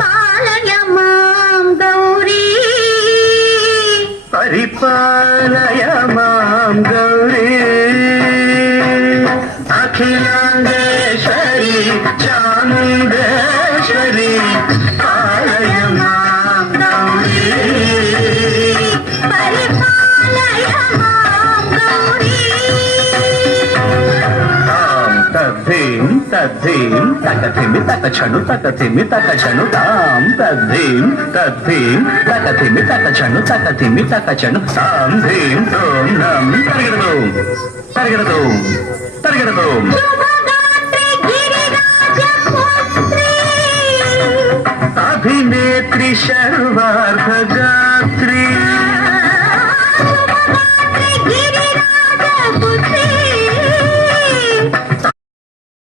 పాలయ మాం గౌరీ పరిపాలయ మాం గౌరీ అఖిలాండేశ్వరి చాముండేశ్వరి పాలయ మాం గౌరీ పరిపాలయ మాం గౌరీ తాం తద్ధీం తద్ధీం తకథిమి తకచను తకథిమి తకచను తాం తద్ధీం తద్ధీం తకథిమి తకచను తకథిమి తకచను తాం ధీం తోం నం తరిగడదోం తరిగడదోం తరిగడదోం శుభగాత్రి గిరిరాజ పుత్రి అభినేత్రి శర్వార్థగా